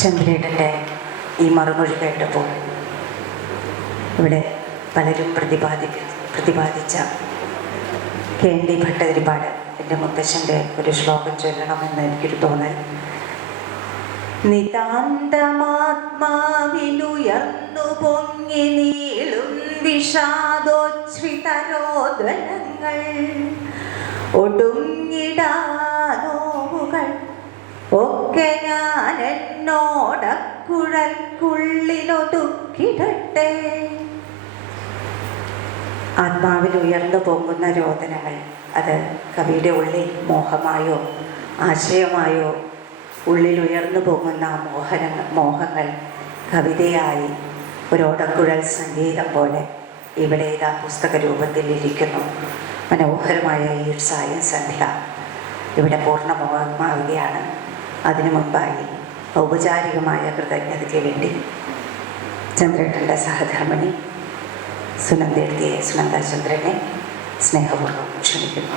ചന്ദ്രേട്ടൻ്റെ ഈ മറുമൊഴി കേട്ടപ്പോൾ ഇവിടെ പലരും പ്രതിപാദിച്ച KND ഭട്ടതിരിപ്പാട് എൻ്റെ മുത്തശ്ശൻ്റെ ഒരു ശ്ലോകം ചൊല്ലണമെന്ന് എനിക്കൊരു തോന്നൽ. നിതാന്തമാത്മാവിലുയർന്നു പൊങ്ങി നീളും വിഷാദോച്ഛ്രിതരോദനങ്ങൾ ഒടുങ്ങിടാനോവുകൾ ഒക്കെ ഞാൻ എന്നോടക്കുഴൽക്കുള്ളിലൊതുക്കിടട്ടെ. ആത്മാവിൽ ഉയർന്നു പോകുന്ന രോദനങ്ങൾ അത് കവിയുടെ ഉള്ളിൽ മോഹമായോ ആശയമായോ ഉള്ളിൽ ഉയർന്നു പോകുന്ന മോഹങ്ങൾ കവിതയായി ഒരോടക്കുഴൽ സംഗീതം പോലെ ഇവിടെ ഇതാ പുസ്തക രൂപത്തിൽ ഇരിക്കുന്നു. മനോഹരമായ ഈ ഒരു സായം സന്ധ്യ ഇവിടെ പൂർണ്ണമാവുകയാണ്. അതിനു മുൻപായി ഔപചാരികമായ കൃതജ്ഞതയ്ക്ക് വേണ്ടി ചന്ദ്രേട്ടൻ്റെ സഹധർമ്മിണി സുനന്ദ ചന്ദ്രനെ സ്നേഹപൂർവ്വം ക്ഷണിക്കുന്നു.